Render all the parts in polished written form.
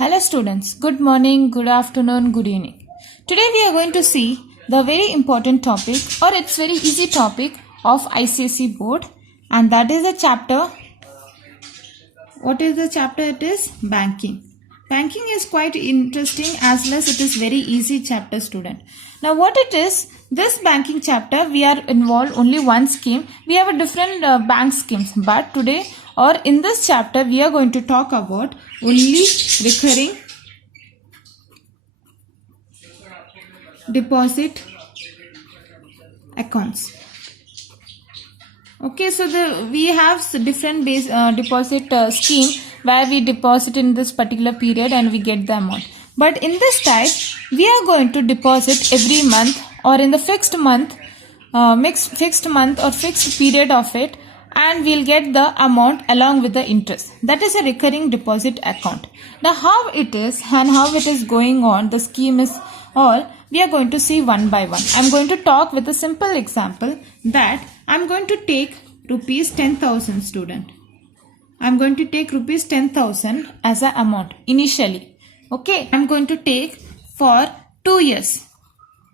Hello students, good morning, good afternoon, good evening. Today we are going to see the very important topic or it's very easy topic of ICSE board, and that is the chapter. What is the chapter? It is banking. Banking is quite interesting as well as it is very easy chapter, student. Now what it is, this banking chapter we are involved only one scheme. We have a different bank schemes, but today or in this chapter we are going to talk about only recurring deposit accounts. Okay, so we have different deposit scheme where we deposit in this particular period and we get the amount. But in this type, we are going to deposit every month or in the fixed month or fixed period of it, and we'll get the amount along with the interest. That is a recurring deposit account. Now how it is and how it is going on, the scheme is all we are going to see one by one. I'm going to talk with a simple example that I'm going to take rupees 10,000 student. I'm going to take rupees 10,000 as an amount initially. Okay, I'm going to take for 2 years.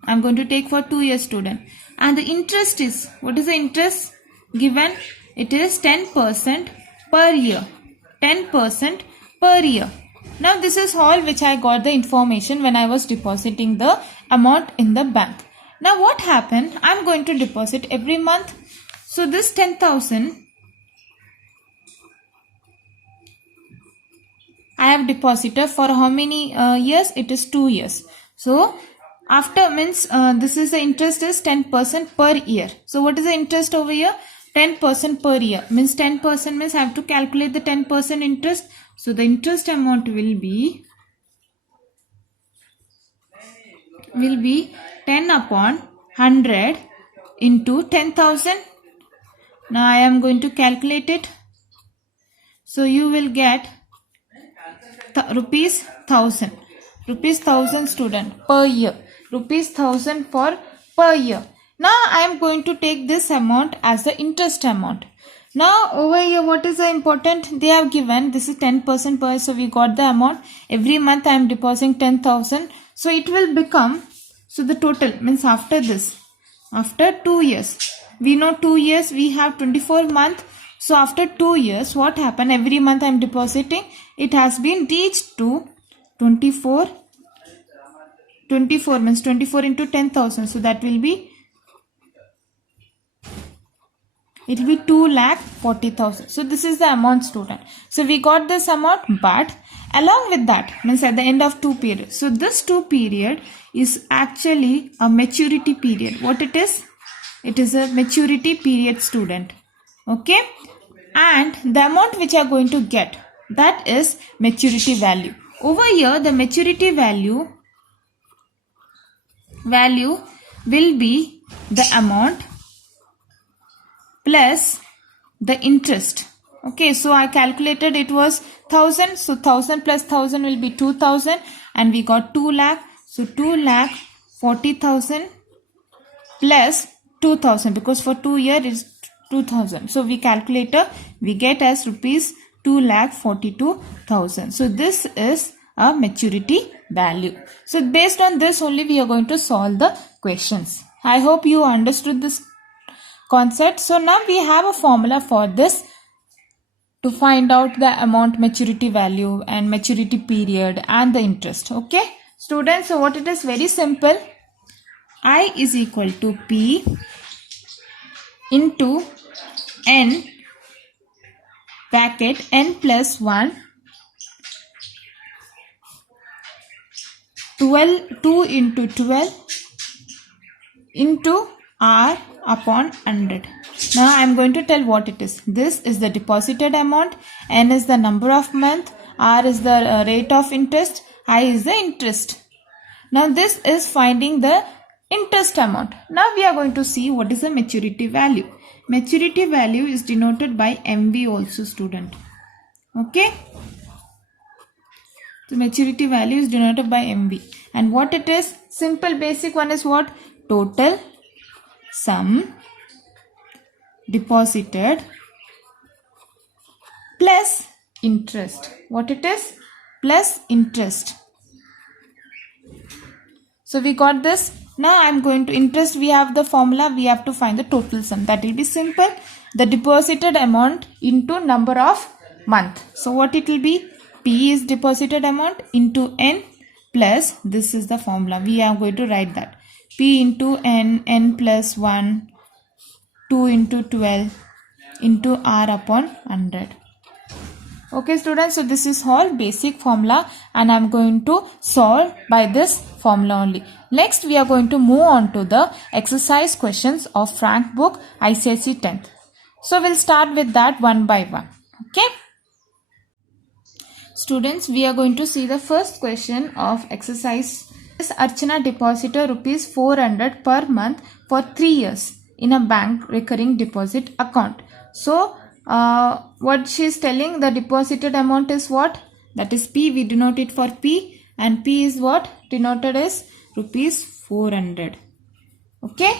I'm going to take for 2 years student. And the interest is, what is the interest given? It is 10% per year. 10% per year. Now this is all which I got the information when I was depositing the amount in the bank. Now what happened? I'm going to deposit every month. So this 10,000 I have deposited for how many years? It is 2 years. So after means this is the interest is 10% per year. So what is the interest over here? 10% per year means 10% means I have to calculate the 10% interest. So the interest amount will be 10 upon 100 into 10,000. Now I am going to calculate it. So you will get rupees 1,000. Rupees 1,000 student per year. Rupees 1,000 for per year. Now I am going to take this amount as the interest amount. Now over here what is the important? They have given this is 10% per year. So we got the amount. Every month I am depositing 10,000. So it will become, so the total means after this, after 2 years. We know 2 years we have 24 months. So after 2 years what happened? Every month I am depositing. It has been reached to 24. 24 means 24 into 10,000. So that will be, it will be 2,40,000. So this is the amount student. So we got this amount, but along with that means at the end of 2 periods. So this 2 period is actually a maturity period. What it is? It is a maturity period student. Okay. And the amount which are going to get, that is maturity value. Over here the maturity value will be the amount plus the interest. Okay, so I calculated it was 1,000. So 1,000 plus 1,000 will be 2,000 and we got 2 lakh. So 2,40,000 plus 2,000 because for 2 years is 2,000. So we calculator we get as rupees 2,42,000. So this is a maturity value. So based on this only we are going to solve the questions. I hope you understood this concept. So now we have a formula for this to find out the amount, maturity value and maturity period and the interest. Okay students, so what it is? Very simple. I is equal to P into N bracket N plus 1 2 into 12 into R upon 100. Now I am going to tell what it is. This is the deposited amount, N is the number of month, R is the rate of interest, I is the interest. Now this is finding the interest amount. Now we are going to see what is the maturity value. Maturity value is denoted by MV also student. Okay. So maturity value is denoted by MV. And what it is? Simple basic one is what? Total sum deposited plus interest. What it is? plus interest. So we got this. Now I am going to interest. We have the formula. We have to find the total sum. That will be simple. The deposited amount into number of month. So what it will be? P is deposited amount into N plus, this is the formula. We are going to write that. P into N, N plus 1, 2 into 12 into R upon 100. Okay students, so this is all basic formula and I am going to solve by this formula only. Next we are going to move on to the exercise questions of Frank book ICSE 10th. So we'll start with that one by one. Okay. Students, we are going to see the first question of exercise. Archana deposited rupees 400 per month for 3 years in a bank recurring deposit account. So what she is telling, the deposited amount is what? That is P. We denote it for P, and P is what? Denoted as rupees 400. Okay,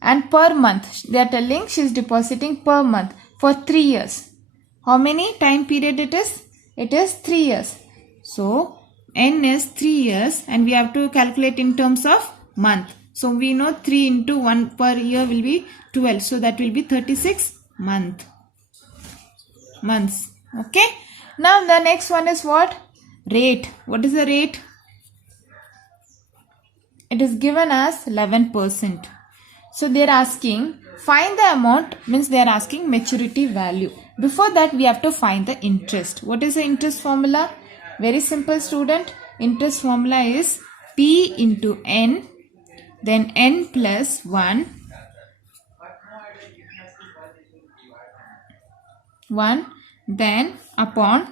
and per month they are telling she is depositing per month for 3 years. How many time period it is? It is 3 years. So N is 3 years and we have to calculate in terms of month. So we know 3 into 1 per year will be 12. So that will be 36 months. Okay. Now the next one is what? Rate. What is the rate? It is given as 11%. So they are asking find the amount, means they are asking maturity value. Before that we have to find the interest. What is the interest formula? Very simple student. Interest formula is P into N, then N plus 1, then upon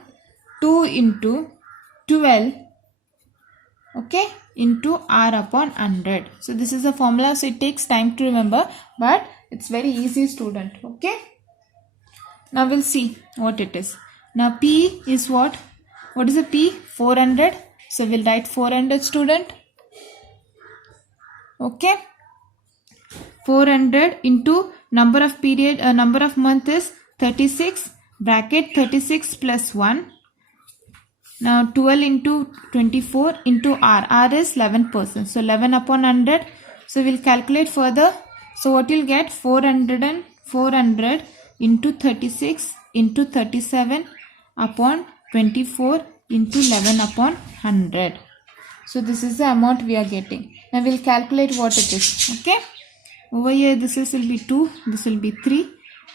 2 into 12, okay, into R upon 100. So this is the formula, so it takes time to remember, but it's very easy student. Okay. Now we'll see what it is. Now P is what? What is the P? 400. So we'll write 400 student. Okay. 400 into number of period, number of month is 36, bracket 36 plus 1. Now 12 into 24 into R. R is 11%. So 11 upon 100. So we'll calculate further. So what you'll get? 400 into 36 into 37 upon 24 into 11 upon 100. So this is the amount we are getting. Now we'll calculate what it is. Okay. Over here this will be 2, this will be 3,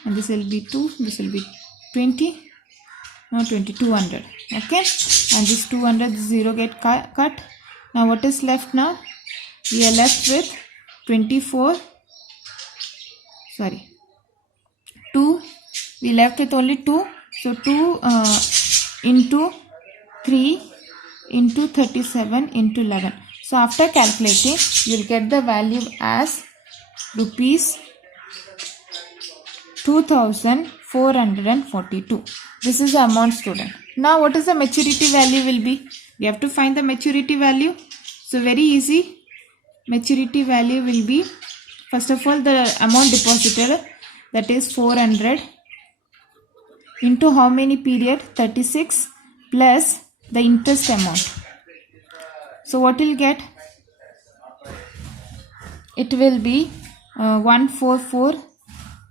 and this will be 2, this will be 20, now 200. Okay. And this 200, 0 get cut. Now what is left now? We are left with 24, 2. We left with only 2. So 2 into 3 into 37 into 11. So after calculating, you will get the value as rupees 2442. This is the amount student. Now what is the maturity value will be? We have to find the maturity value. So very easy. Maturity value will be, first of all, the amount deposited, that is 400 into how many period? 36 plus the interest amount. So what will get? It will be 144,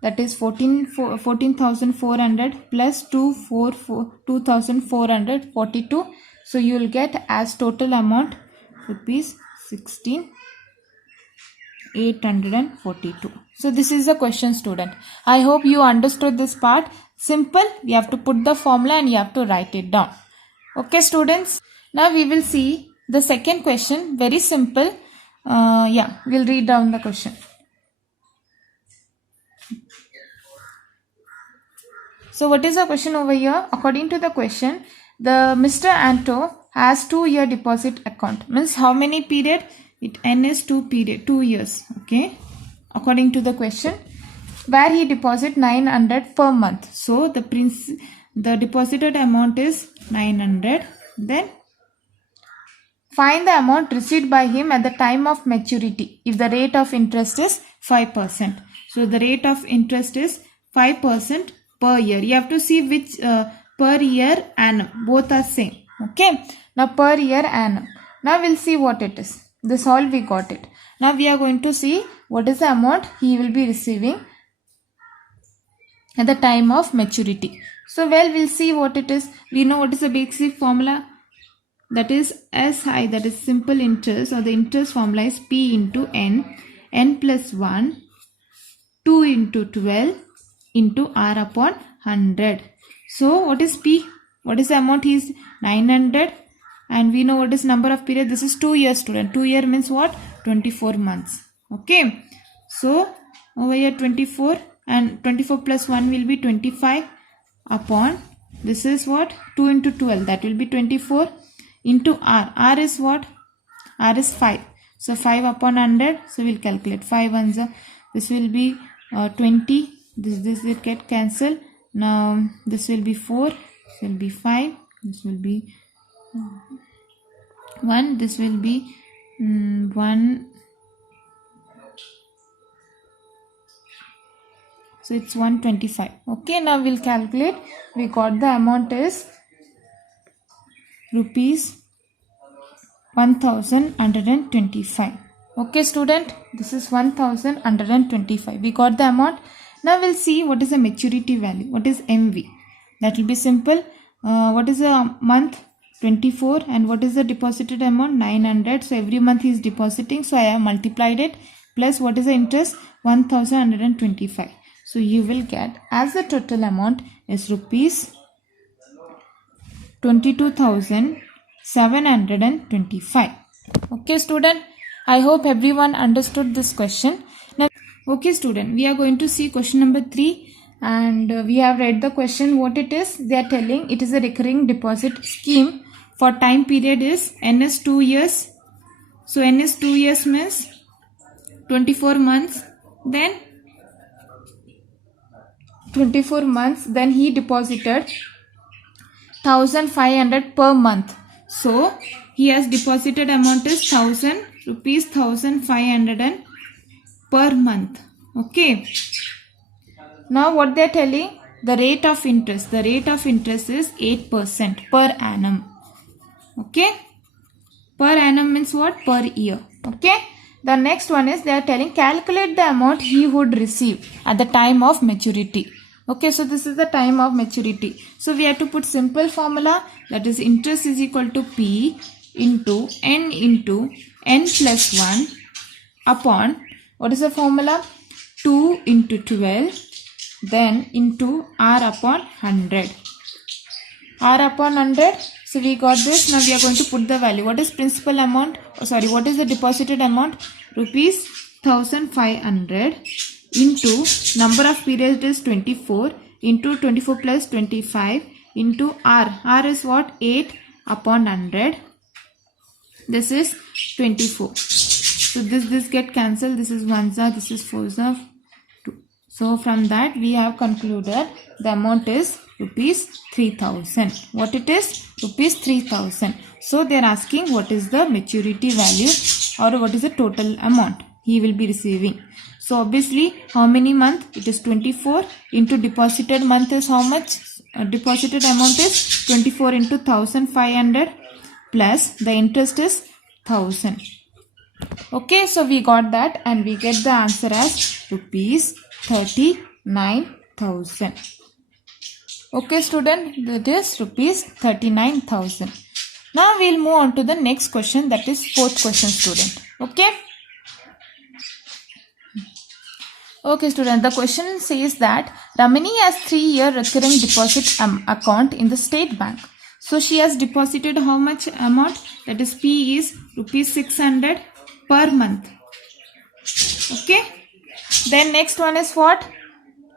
that is 14,400 plus 2,442. So you will get as total amount rupees 16,842. So this is the question student. I hope you understood this part. Simple. We have to put the formula and you have to write it down. Okay students. Now we will see the second question. Very simple. We'll read down the question. So what is the question over here? According to the question, the Mr. Anto has 2-year deposit account. Means how many period? It N is 2 years. Okay. According to the question, where he deposit 900 per month. So the deposited amount is 900. Then find the amount received by him at the time of maturity if the rate of interest is 5%. So the rate of interest is 5% per year. You have to see which per year and both are same. Okay. Now per year annum. Now we'll see what it is. This all we got it. Now we are going to see what is the amount he will be receiving at the time of maturity. So we'll see what it is. We know what is the basic formula. That is SI, that is simple interest, or the interest formula is P into N plus 1, 2 into 12 into R upon 100. So what is P? What is the amount? Is 900, and we know what is number of period. This is 2 years, student. 2 year means what? 24 months. Okay. So over here 24, and 24 plus 1 will be 25 upon, this is what? 2 into 12, that will be 24 into R. R is what? R is 5. So 5 upon 100. So we'll calculate 5 ones. This will be 20. This will get cancelled. Now this will be 4. This will be 5. This will be 1. This will be 1. So it's 125. Okay, now we'll calculate. We got the amount is rupees 1125. Okay, student, this is 1125. We got the amount. Now we'll see what is the maturity value. What is MV? That will be simple. What is the month? 24. And what is the deposited amount? 900. So every month he is depositing. So I have multiplied it. Plus what is the interest? 1125. So you will get as the total amount is rupees 22,725. Okay, student, I hope everyone understood this question. Now, okay, student, we are going to see question number 3, and we have read the question. What it is? They are telling it is a recurring deposit scheme for time period is N is 2 years. So N is 2 years means 24 months. Then 24 months, then he deposited 1500 per month. So he has deposited amount is 1000 rupees, 1500 per month. Okay. Now what they are telling? The rate of interest. The rate of interest is 8% per annum. Okay. Per annum means what? Per year. Okay. The next one is they are telling calculate the amount he would receive at the time of maturity. Okay, so this is the time of maturity. So we have to put simple formula, that is interest is equal to P into N plus 1 upon, what is the formula? 2 into 12 then into R upon 100. R upon 100. So we got this. Now we are going to put the value. What is principal amount? Oh, sorry, what is the deposited amount? Rupees 1500 into number of periods is 24 into 24 plus 25 into R. R is what? 8 upon 100. This is 24. So this get cancelled. This is 1 za, this is 4 za, 2. So from that we have concluded the amount is rupees 3000. What it is? Rupees 3000. So they are asking what is the maturity value or what is the total amount he will be receiving. So obviously how many month? It is 24 into deposited month is how much? Deposited amount is 24 into 1500 plus the interest is 1000. Okay, so we got that and we get the answer as rupees 39,000. Okay, student, that is rupees 39,000. Now we'll move on to the next question, that is fourth question, student. Okay. Okay, student, the question says that Ramani has 3-year recurring deposit account in the state bank. So she has deposited how much amount? That is P is rupees 600 per month. Okay. Then next one is what?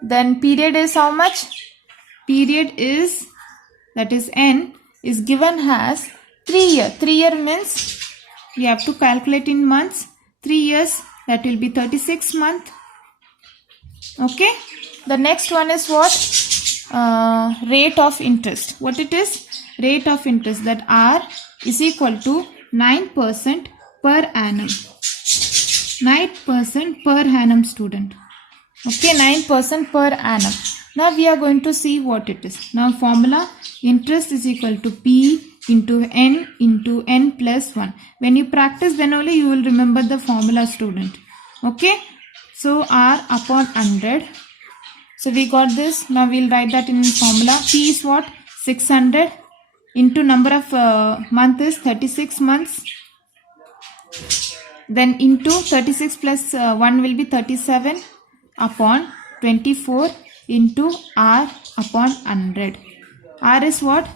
Then period is how much? Period is, that is N, is given as 3 year. 3 year means we have to calculate in months. 3 years, that will be 36 months. Okay. The next one is what? Rate of interest. What it is? Rate of interest, that R is equal to 9% per annum. 9% per annum, student. Okay, 9% per annum. Now we are going to see what it is. Now formula, interest is equal to P into n plus 1. When you practice, then only you will remember the formula, student. Okay, so r upon 100. So we got this. Now we'll write that in formula. P is what? 600 into number of month is 36 months. Then into 36 plus 1 will be 37 upon 24 into r upon 100. R is what?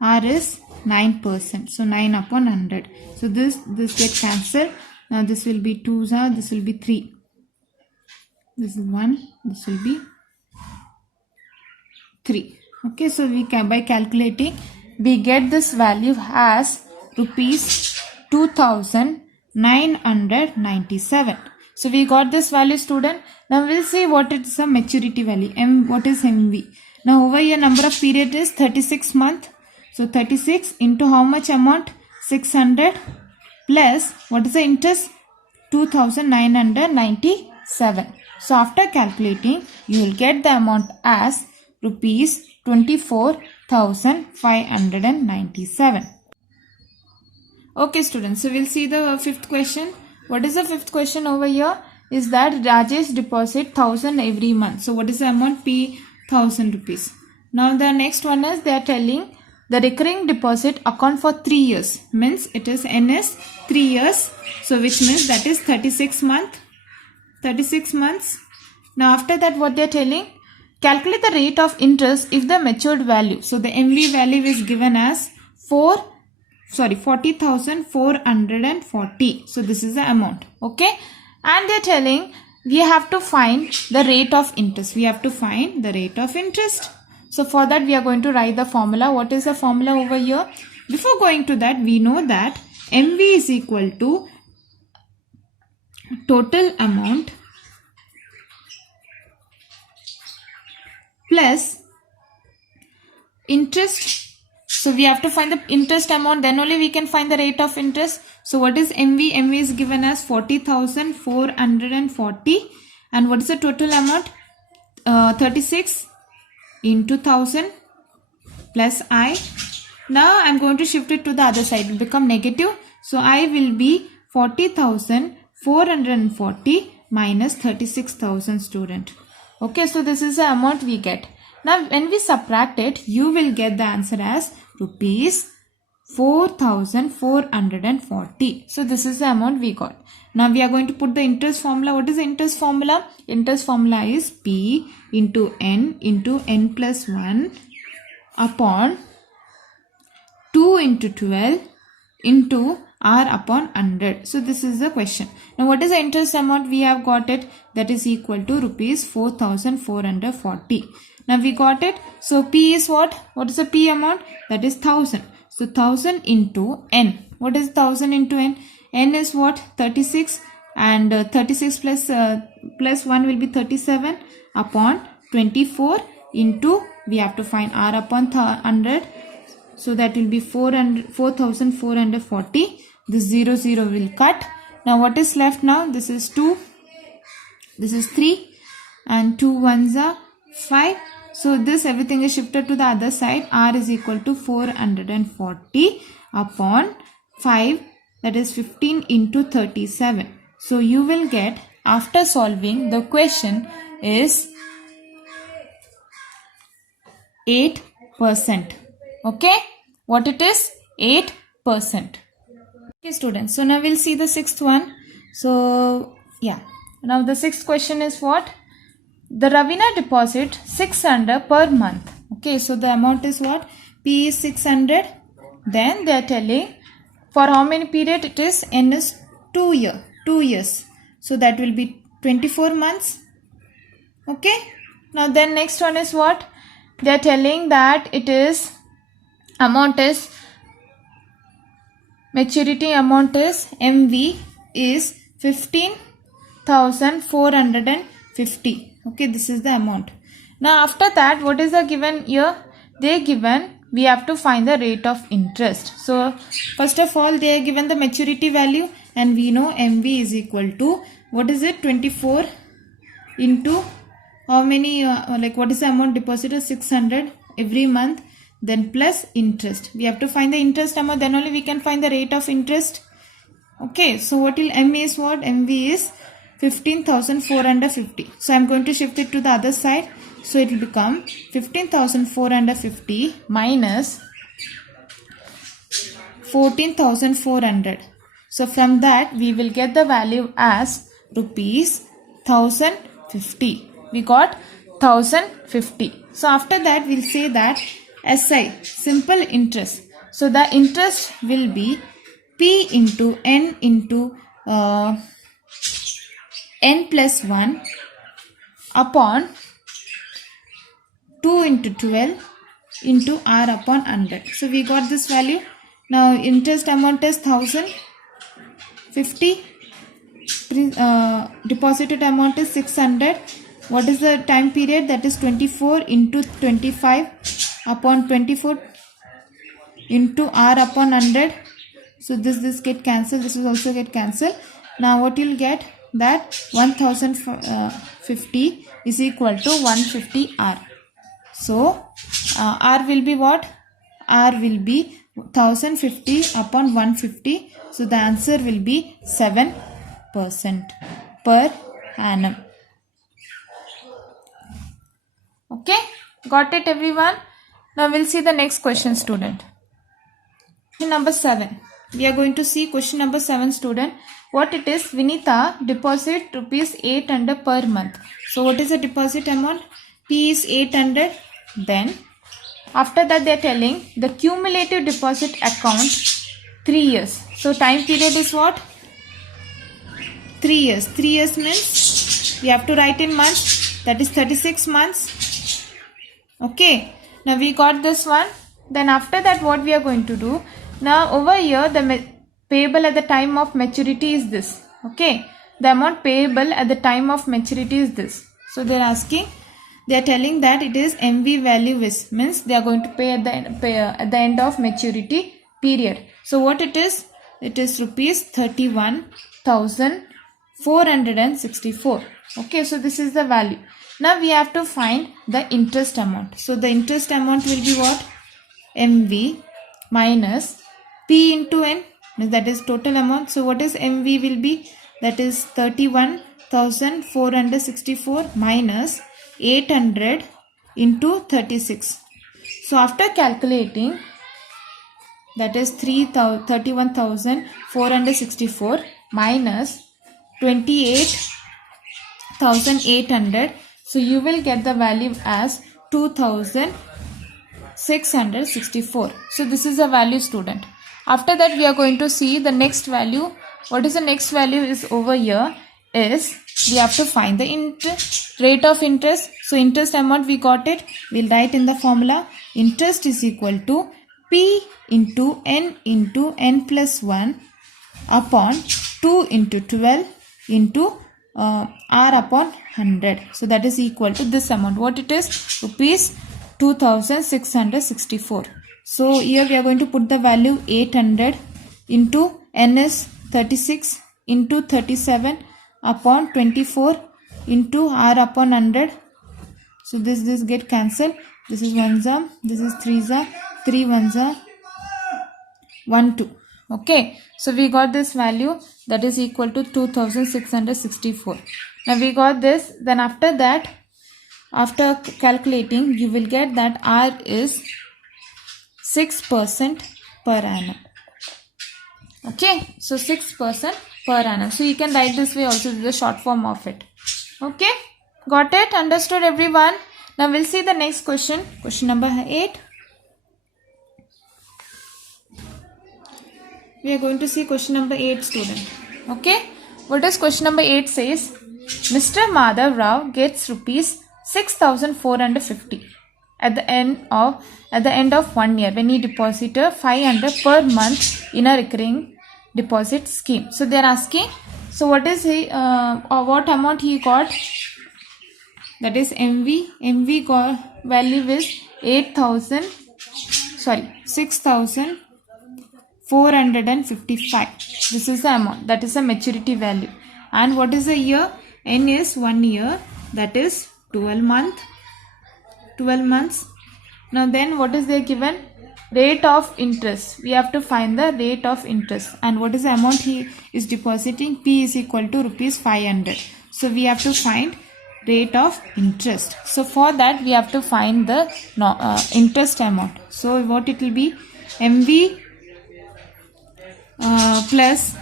R is 9%. So 9 upon 100. So this gets cancelled. Now this will be 2s, this will be 3. This is 1, this will be 3. Okay, so we can, by calculating, we get this value as rupees 2,997. So we got this value, student. Now we'll see what is the maturity value. What is MV? Now over here number of period is 36 month. So 36 into how much amount? 600 plus what is the interest? 2,997. So after calculating, you will get the amount as rupees 24,597. Okay, students. So we'll see the fifth question. What is the fifth question over here? Is that Rajesh deposit 1,000 every month. So what is the amount? P 1,000 rupees. Now the next one is they are telling the recurring deposit account for 3 years. Means it is N is 3 years. So which means that is 36 months. 36 months. Now after that what they are telling? Calculate the rate of interest if the matured value. So the MV value is given as 40,440. So this is the amount. Okay. And they are telling we have to find the rate of interest. We have to find the rate of interest. So for that we are going to write the formula. What is the formula over here? Before going to that, we know that MV is equal to total amount plus interest. So we have to find the interest amount, then only we can find the rate of interest. So what is MV? MV is given as 40,440. And what is the total amount? 36 into 1,000 plus I. Now I am going to shift it to the other side. It will become negative. So I will be 40,440 minus 36,000, student. Okay, so this is the amount we get. Now when we subtract it, you will get the answer as rupees 4,440. So this is the amount we got. Now we are going to put the interest formula. What is the interest formula? Interest formula is P into N plus 1 upon 2 into 12 into R upon 100. So this is the question. Now what is the interest amount? We have got it. That is equal to rupees 4,440. Now we got it. So P is what? What is the P amount? That is 1,000. So 1,000 into N. What is 1,000 into N? N is what? 36. And 36 plus 1 will be 37 upon 24 into, we have to find R upon 100. So that will be 4,440. This 0 will cut. Now what is left now? This is 2. This is 3. And 2 ones are 5. So this everything is shifted to the other side. R is equal to 440 upon 5. That is 15 into 37. So you will get, after solving, the question is 8%. Okay. What it is? 8%. Okay, students. So now we'll see the sixth one. So yeah. Now the sixth question is what? The Ravina deposit 600 per month. Okay. So the amount is what? P is 600. Then they are telling for how many period it is? N is 2 years. So that will be 24 months. Okay. Now then next one is what? They are telling that it is amount is maturity amount is MV is 15,450. Okay, this is the amount. Now after that, what is the given here? They given we have to find the rate of interest. So first of all, they are given the maturity value, and we know MV is equal to, what is it? 24 into how many, like what is the amount deposited? 600 every month. then plus interest. We have to find the interest amount, then only we can find the rate of interest. Okay, so what will M is what? MV is 15,450. So I am going to shift it to the other side. So it will become 15,450 minus 14,400. So from that we will get the value as rupees 1050. We got 1050. So after that we'll say that SI, simple interest. So the interest will be P into N into N plus 1 upon 2 into 12 into R upon 100. So we got this value. Now interest amount is 1050. Deposited amount is 600. What is the time period? That is 24 into 25 upon 24 into R upon 100. So this get cancelled. This will also get cancelled. Now what you'll get? That 1050 is equal to 150 R. So R will be what? R will be 1050 upon 150. So the answer will be 7% per annum. Okay, got it everyone? Now we'll see the next question, student. Question number 7. We are going to see question number 7, student. What it is? Vinita deposit rupees 800 per month. So what is the deposit amount? P is 800. Then after that they are telling the cumulative deposit account 3 years. So time period is what? 3 years. 3 years means we have to write in months. That is 36 months. Okay. Now we got this one. Then after that what we are going to do? Now over here the payable at the time of maturity is this. Okay. The amount payable at the time of maturity is this. So they are asking, they are telling that it is MV value is, means they are going to pay at the end of maturity period. So what it is? It is rupees 31,464. Okay, so this is the value. Now we have to find the interest amount. So the interest amount will be what? MV minus P into N, that is total amount. So what is MV will be? That is 31,464 minus 800 into 36. So after calculating, that is 31,464 minus 28,800. So you will get the value as 2,664. So this is a value, student. After that we are going to see the next value. What is the next value is over here is we have to find the rate of interest. So interest amount we got it. We'll write in the formula. Interest is equal to P into N plus 1 upon 2 into 12 into R upon 100. So that is equal to this amount. What it is? Rupees 2,664. So here we are going to put the value 800 into N is 36 into 37 upon 24 into R upon 100. So this get cancelled. This is 1 za, this is 3 za, 3 1 za, 1 2. Okay, so we got this value, that is equal to 2,664. Now we got this. Then after that, after calculating, you will get that R is 6% per annum. Okay, so 6% per annum. So you can write this way also, the short form of it. Okay, got it? Understood everyone? Now we'll see the next question. Question number 8. We are going to see question number 8, student. Okay, what does question number 8 says? Mr. Madhav Rao gets rupees 6,450 at the end of 1 year when he deposited 500 per month in a recurring deposit scheme. So they are asking, so what is he what amount he got? That is MV got value is 6,455. This is the amount, that is a maturity value. And what is the year? N is 1 year, that is 12 months. Now then what is there given? Rate of interest. We have to find the rate of interest. And what is the amount he is depositing? P is equal to rupees 500. So we have to find rate of interest. So for that we have to find the interest amount. So what it will be? MV plus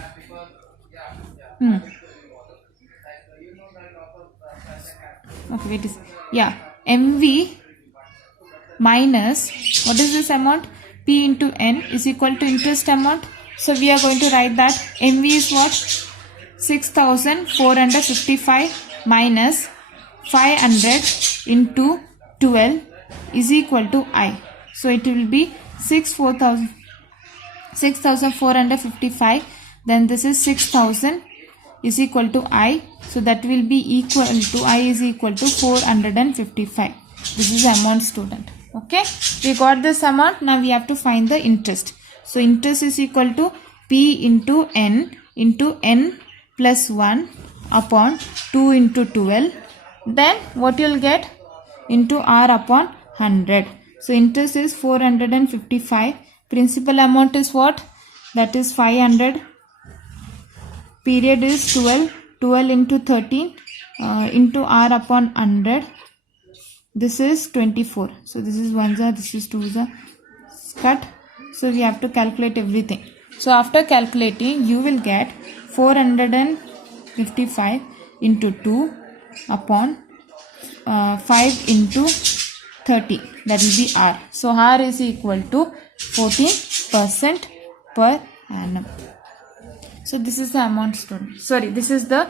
okay, wait, MV minus, what is this amount? P into N is equal to interest amount. So we are going to write that MV is what? 6455 minus 500 into 12 is equal to I. So it will be 6455, then this is 6000 is equal to I. So that will be equal to, I is equal to 455. This is amount, student. Okay, we got this amount. Now we have to find the interest. So interest is equal to P into N plus 1 upon 2 into 12. Then what you will get? Into R upon 100. So interest is 455. Principal amount is what? That is 500. Period is 12. 12 into 13 into R upon 100. This is 24. So this is 1 this is 2 cut. So we have to calculate everything. So after calculating, you will get 455 into 2 upon 5 into 30. That will be R. So R is equal to 14% per annum. So this is the amount, student. Sorry, this is the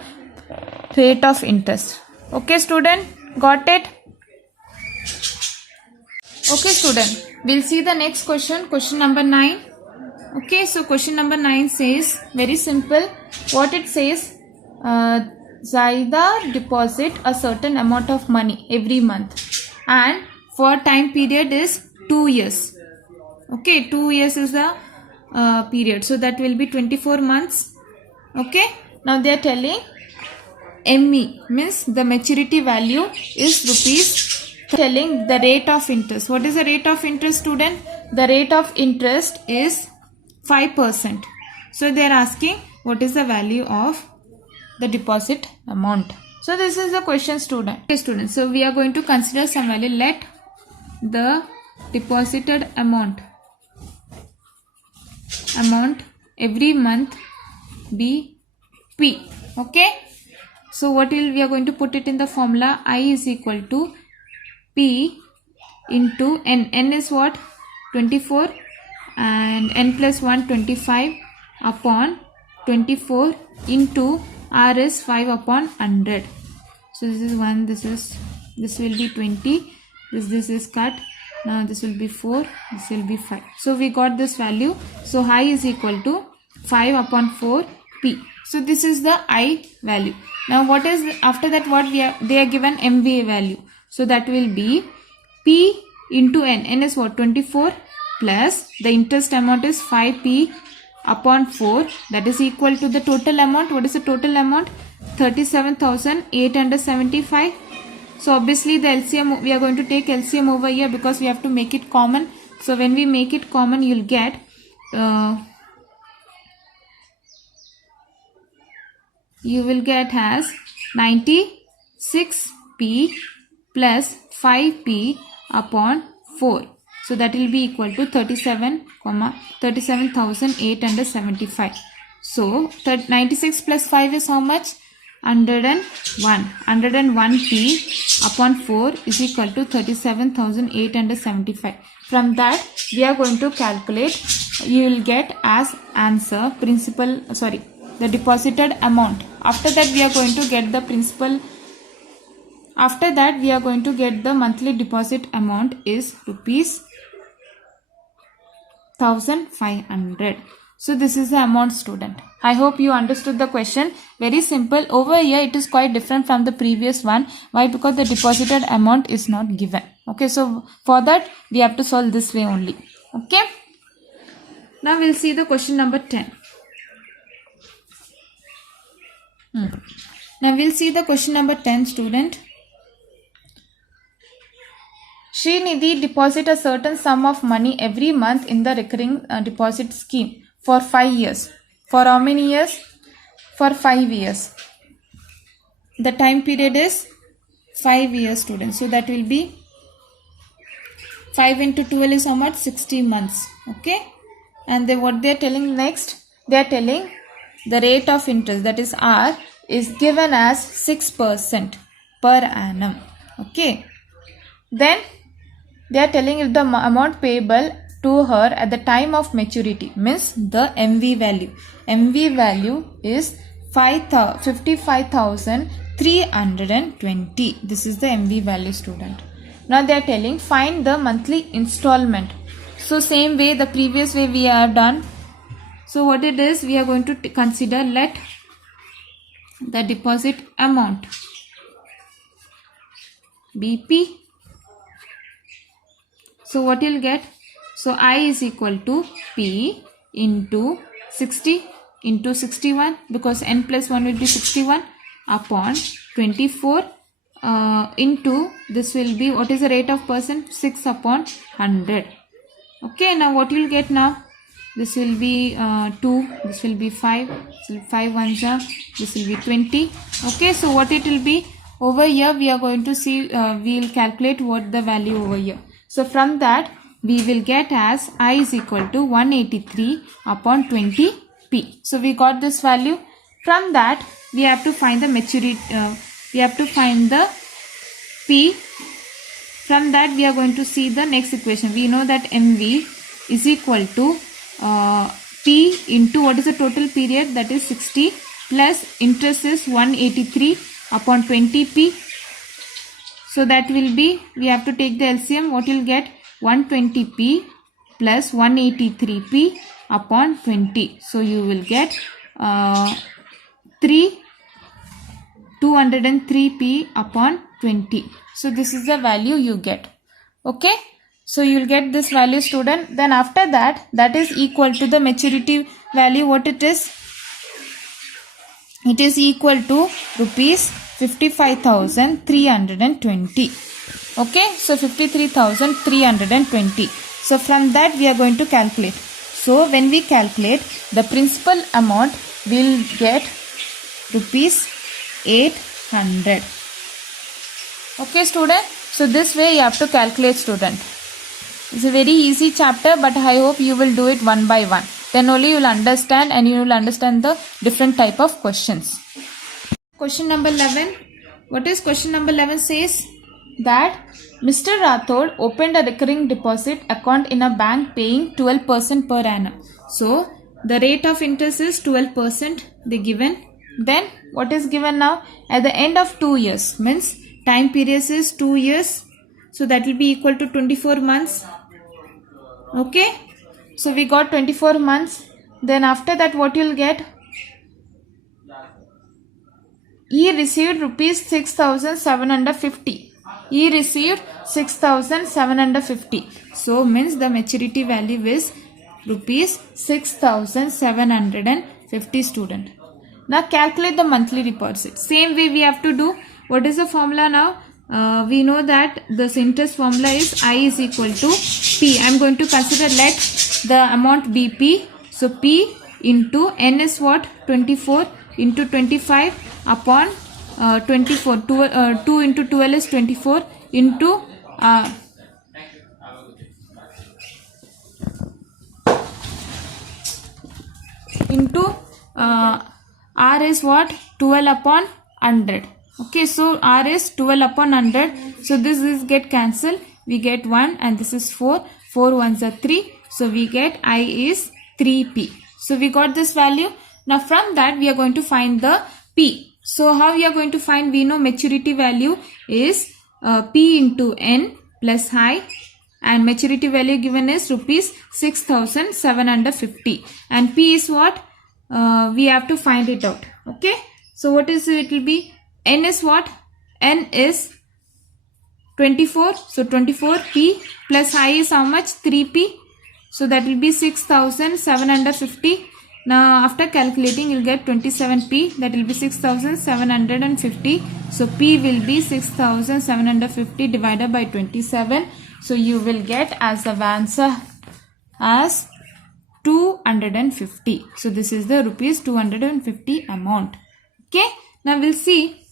rate of interest. Okay, student, got it? Okay, student, we'll see the next question, question number 9. Okay, so question number 9 says, very simple, what it says, Zaida deposit a certain amount of money every month and for time period is 2 years. Okay, 2 years is the period, so that will be 24 months. Okay, now they are telling ME means the maturity value is rupees. Telling the rate of interest. What is the rate of interest, student? The rate of interest is 5%. So they are asking what is the value of the deposit amount. So this is the question, student. Okay, student. So we are going to consider some value. Let the deposited amount every month be P. Okay. So what will we are going to put it in the formula? I is equal to P into N. N is what? 24 and N plus 1 25 upon 24 into R is 5 upon 100. So this is 1, this will be 20, this is cut. Now this will be 4, this will be 5. So we got this value. So I is equal to 5 upon 4 P. So this is the I value. Now what is after that, what they are given MVA value. So that will be P into N. N is what? 24 plus the interest amount is 5P upon 4. That is equal to the total amount. What is the total amount? 37,875. So obviously the LCM, we are going to take LCM over here because we have to make it common. So when we make it common, you will get as 96P plus 5P upon 4. So that will be equal to 37,875. So 96 plus 5 is how much? 101. 101P upon 4 is equal to 37,875. From that we are going to calculate. You will get as answer the deposited amount. After that we are going to get the principal. After that we are going to get the monthly deposit amount is rupees 1,500. So this is the amount, student. I hope you understood the question. Very simple. Over here it is quite different from the previous one. Why? Because the deposited amount is not given. Okay, so for that we have to solve this way only. Okay. Now we'll see the question number 10. Now we'll see the question number 10, student. Srinidhi deposit a certain sum of money every month in the recurring deposit scheme for 5 years. For how many years? For 5 years. The time period is 5 years, students. So that will be 5 into 12 is how much? 60 months. Okay. And then what they are telling next? They are telling the rate of interest, that is R, is given as 6% per annum. Okay. Then they are telling if the amount payable to her at the time of maturity, means the MV value. MV value is 55,320. This is the MV value, student. Now they are telling find the monthly installment. So same way, the previous way we have done. So what it is, we are going to consider, let the deposit amount BP. So what you'll get? So I is equal to P into 60 into 61, because n plus 1 will be 61, upon 24 into, this will be, what is the rate of percent? 6 upon 100. Okay, now what you'll get now? This will be 2, this will be 5, this will be 5 ones are, this will be 20. Okay, so what it will be? Over here we are going to see, we will calculate what the value over here. So from that we will get as I is equal to 183 upon 20p. So we got this value. From that we have to find the maturity, we have to find the P. From that we are going to see the next equation. We know that MV is equal to P into, what is the total period? That is 60, plus interest is 183 upon 20p. So that will be, we have to take the LCM. What will get? 120p plus 183p upon 20. So you will get 203p upon 20. So this is the value you get. Okay. So you will get this value, student. Then after that, that is equal to the maturity value. What it is? It is equal to rupees 55,320. Okay, so 53,320. So from that we are going to calculate. So when we calculate, the principal amount will get rupees 800. Okay, student. So this way you have to calculate, student. It's a very easy chapter, but I hope you will do it one by one. Then only you will understand, and you will understand the different type of questions. Question number 11. What is question number 11 says? That Mr. Rathod opened a recurring deposit account in a bank paying 12% per annum. So the rate of interest is 12% they given. Then what is given now? At the end of 2 years, means time period is 2 years. So that will be equal to 24 months. Okay. So we got 24 months. Then after that what you will get? He received rupees 6,750. He received 6,750. So means the maturity value is rupees 6,750, student. Now calculate the monthly deposit. Same way we have to do. What is the formula now? We know that this interest formula is I is equal to P. I am going to consider, let the amount be P. So P into N is what? 24 into 25 upon 24. 2 into 12 is 24 into R is what? 12 upon 100. Okay, so R is 12 upon 100. So this is get cancelled. We get 1 and this is 4. 4 ones are 3. So we get I is 3p. So we got this value. Now from that we are going to find the P. So how we are going to find? We know maturity value is P into N plus I, and maturity value given is rupees 6,750, and P is what? We have to find it out. Okay. So what is it? It will be N is what? N is 24. So 24p plus I is how much? 3p. So that will be 6,750. Now after calculating you will get 27p, that will be 6,750. So p will be 6,750 divided by 27. So you will get as the answer as 250. So this is the rupees 250 amount. Okay. Now we'll see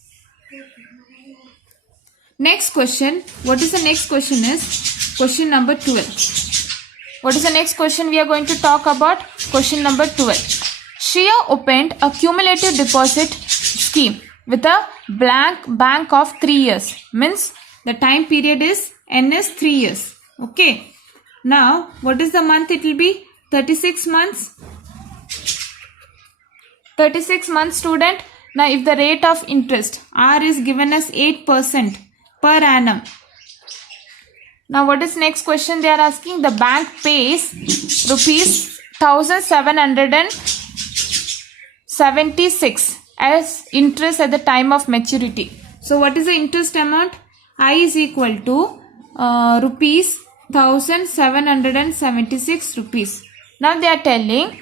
next question. What is the next question is question number 12. What is the next question we are going to talk about? Question number 12. Shreya opened a cumulative deposit scheme with a blank bank of 3 years. Means the time period is N is 3 years. Okay. Now what is the month? It will be 36 months. 36 months, student. Now if the rate of interest R is given as 8% per annum. Now what is next question they are asking? The bank pays rupees 1776 as interest at the time of maturity. So what is the interest amount? I is equal to rupees 1776 rupees. Now they are telling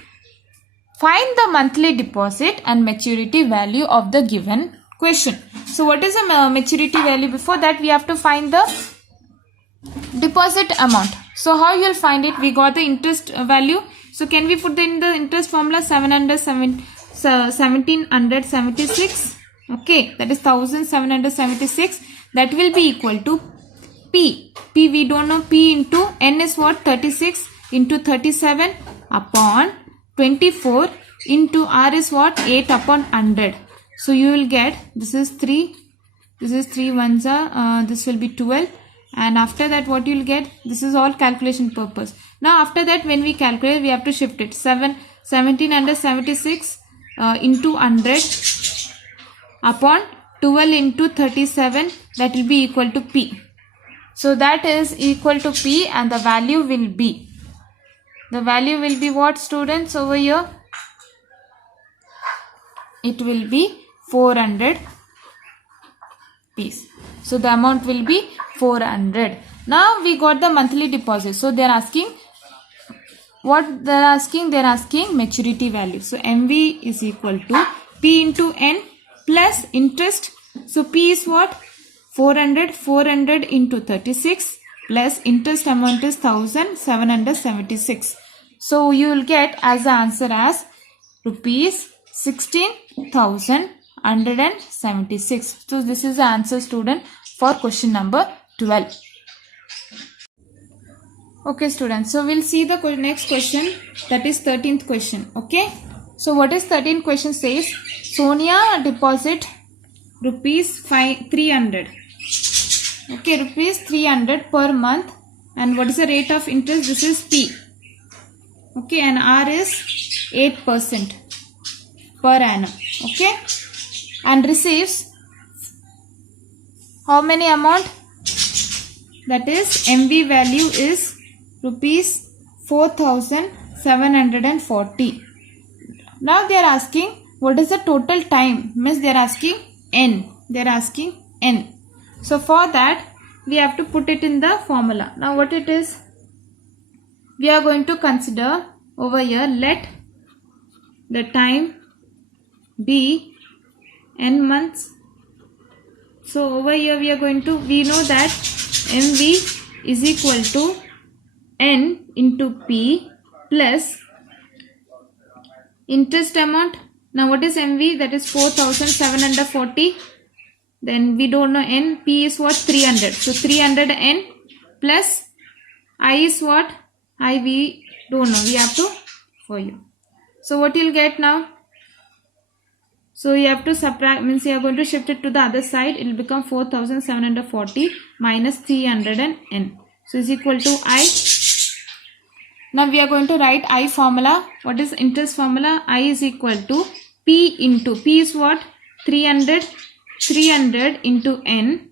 find the monthly deposit and maturity value of the given question. So what is the maturity value? Before that we have to find the deposit amount. So how you will find it? We got the interest value. So can we put in the interest formula? 1776. Okay, that is 1776. That will be equal to P. P we don't know. P into N is what? 36 into 37 upon 24 into R is what? 8 upon 100. So you will get, this is 3. This is 3 ones are, this will be 12. And after that what you will get? This is all calculation purpose. Now after that when we calculate we have to shift it. 1776 into 100 upon 12 into 37, that will be equal to P. So that is equal to P and the value will be. The value will be what, students, over here? It will be 400 piece. So the amount will be 400. Now we got the monthly deposit. So they are asking what they are asking? They are asking maturity value. So MV is equal to P into N plus interest. So P is what? 400. 400 into 36 plus interest amount is 1776. So you will get as the answer as rupees 16,176. So this is the answer, student, for question number 12. Okay, students. So we'll see the next question, that is 13th question. Okay. So what is 13th question says? Sonia deposit rupees 300. Okay, rupees 300 per month. And what is the rate of interest? This is P. Okay, and R is 8% per annum. Okay, and receives how many amount? That is MV value is rupees 4,740. Now they are asking what is the total time? Means they are asking N. They are asking N. So for that we have to put it in the formula. Now what it is? We are going to consider over here, let the time be N months. So over here we are going to, we know that MV is equal to N into P plus interest amount. Now what is MV? That is 4,740. Then we don't know N. P is what? 300. So 300 N plus I is what? I we don't know. We have to for you. So what you'll get now? So you have to subtract, means you are going to shift it to the other side. It will become 4,740 minus 300 and N. So is equal to I. Now we are going to write I formula. What is interest formula? I is equal to P into, P is what? 300 into N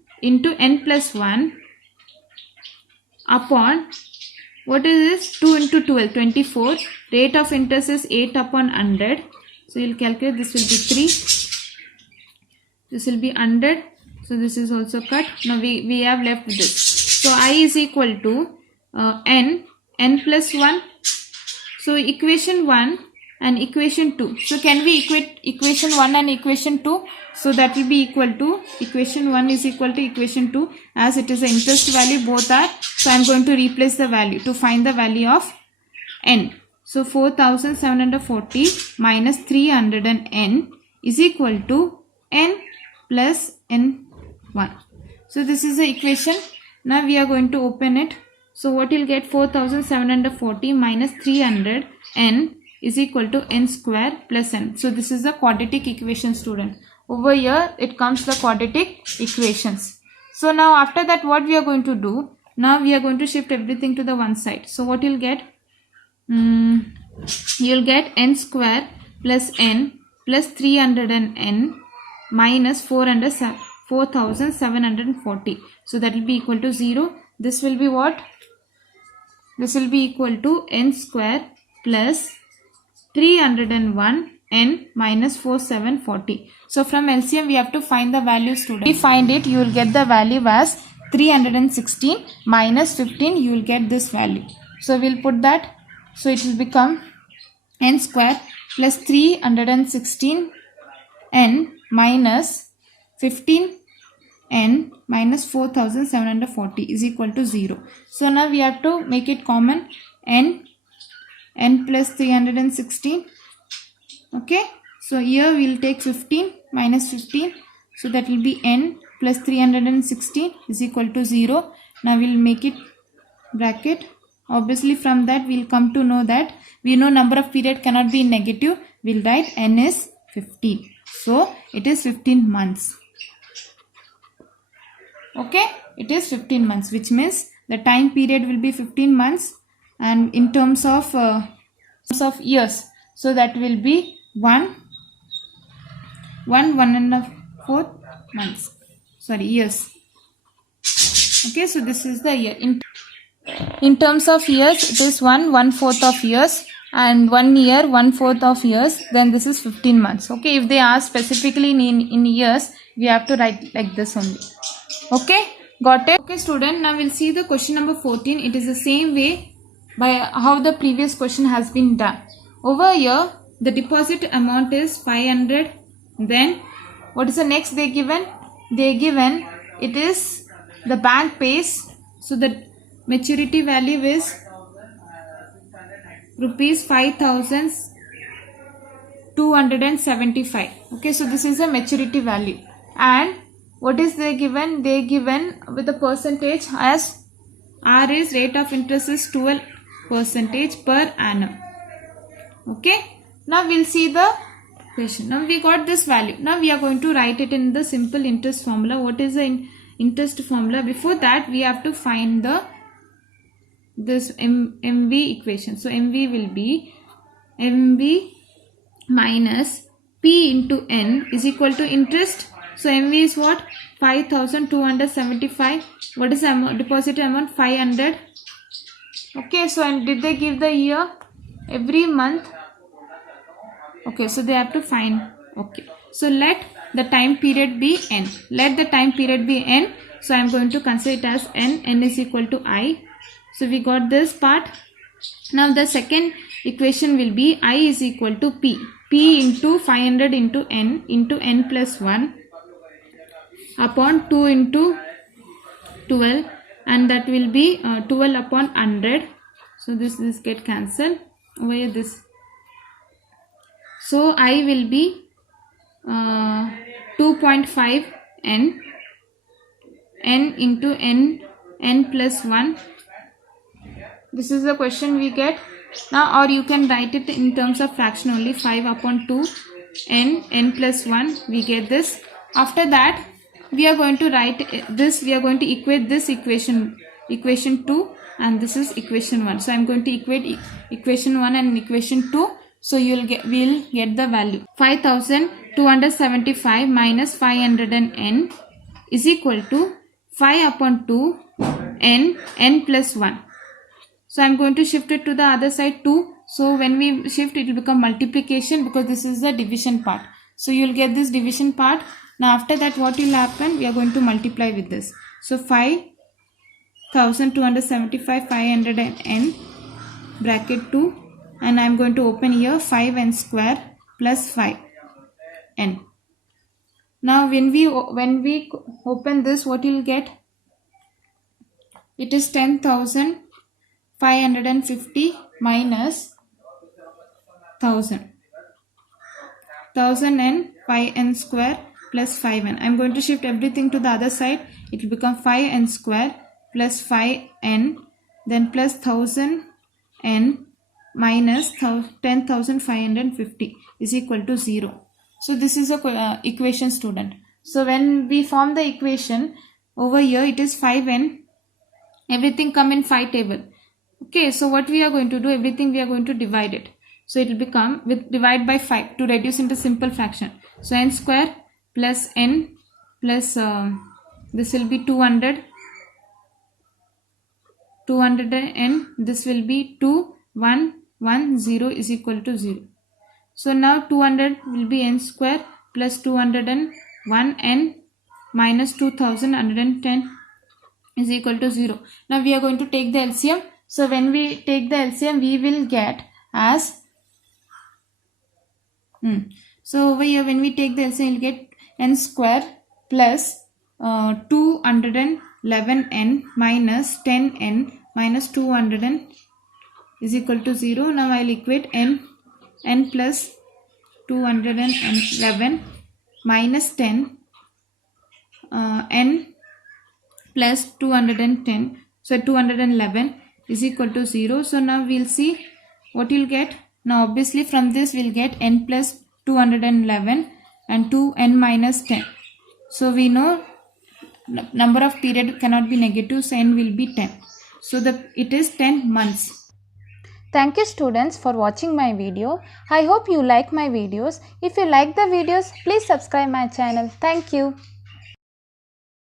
plus 1 upon, what is this? 2 into 12, 24. Rate of interest is 8 upon 100. So you will calculate, this will be 3. This will be 100. So this is also cut. Now we have left this. So I is equal to N plus 1. So equation 1, and equation 2. So can we equate equation 1 and equation 2? So that will be equal to equation 1 is equal to equation 2, as it is the interest value, both are. So I am going to replace the value to find the value of n. So 4740 minus 300n is equal to n plus n1. So this is the equation. Now we are going to open it. So what you'll get, 4740 minus 300n is equal to n square plus n. So this is the quadratic equation, student. Over here it comes the quadratic equations. So now after that what we are going to do, now we are going to shift everything to the one side. So what you'll get, you'll get n square plus n plus 300n minus 4740. So that will be equal to 0. This will be what? This will be equal to n square plus 301 n minus 4740. So from LCM we have to find the value, student. If we find it, you will get the value as 316 minus 15. You will get this value. So we will put that. So it will become n square plus 316 n minus 15 n minus 4740 is equal to 0. So now we have to make it common. n plus 316. Okay, so here we will take 15 minus 15. So that will be n plus 316 is equal to 0. Now we will make it bracket. Obviously from that we will come to know that we know number of period cannot be negative. We will write n is 15. So it is 15 months. Okay, it is 15 months, which means the time period will be 15 months, and in terms of years, so that will be 1.4 months. Sorry, years. Okay, so this is the year. In terms of years, it is 1/4 of years, and 1 year 1/4 of years. Then this is 15 months. Okay, if they ask specifically in years, we have to write like this only. Okay, got it? Okay, student, now we'll see the question number 14. It is the same way by how the previous question has been done. Over here, the deposit amount is 500. Then, what is the next they given? They given, it is the bank pays. So, the maturity value is rupees 5,275. Okay, so this is the maturity value. And what is they given? They given with the percentage as R is rate of interest is 12% per annum. Okay. Now we'll see the question. Now we got this value. Now we are going to write it in the simple interest formula. What is the interest formula? Before that we have to find this MV equation. So MV will be MV minus P into N is equal to interest. So MV is what? 5,275. What is the amount, deposit amount? 500. Okay, so and did they give the year? Every month. Okay, so they have to find. Okay, so let the time period be n. Let the time period be n. So I am going to consider it as n. N is equal to I. So we got this part. Now the second equation will be I is equal to P. P into 500 into n plus 1 upon 2 into 12, and that will be 12 upon 100. So this get cancelled. Over here this. So I will be 2.5 n into n plus 1. This is the question we get. Now, or you can write it in terms of fraction only. 5 upon 2 n plus 1. We get this. After that we are going to write this. We are going to equate this equation 2, and this is equation 1. So I am going to equate equation 1 and equation 2. So we'll get the value. 5,275 minus 500n is equal to 5 upon 2 n plus 1. So I am going to shift it to the other side 2. So when we shift, it will become multiplication, because this is the division part. So you will get this division part. Now after that what will happen? We are going to multiply with this. So 5,275 500n bracket 2 and I am going to open here 5n square plus 5n. Now when we open this, what you will get? It is 10,550 minus 1000 and 5n square plus 5n. I am going to shift everything to the other side. It will become 5n square plus 5n, then plus 1000n minus 10,550 is equal to 0. So this is a equation, student. So when we form the equation, over here it is 5n, everything come in 5 table. Okay, so what we are going to do, everything we are going to divide it. So it will become, with divide by 5 to reduce into simple fraction. So n square plus n plus this will be 200 and this will be 2110 is equal to 0. So now 200 will be n square plus 201 n minus 2110 is equal to 0. Now we are going to take the LCM. So when we take the LCM, we will get as so over here when we take the LCM, we will get n square plus 211n minus 10n minus 200n is equal to 0. Now I will equate n plus 211 minus 10 n plus 210, so 211 is equal to 0. So now we will see what you will get. Now obviously from this we will get n plus 211 and 2n minus 10. So we know number of period cannot be negative, so n will be 10. So it is 10 months. Thank you students for watching my video. I hope you like my videos. If you like the videos, please subscribe my channel. Thank you.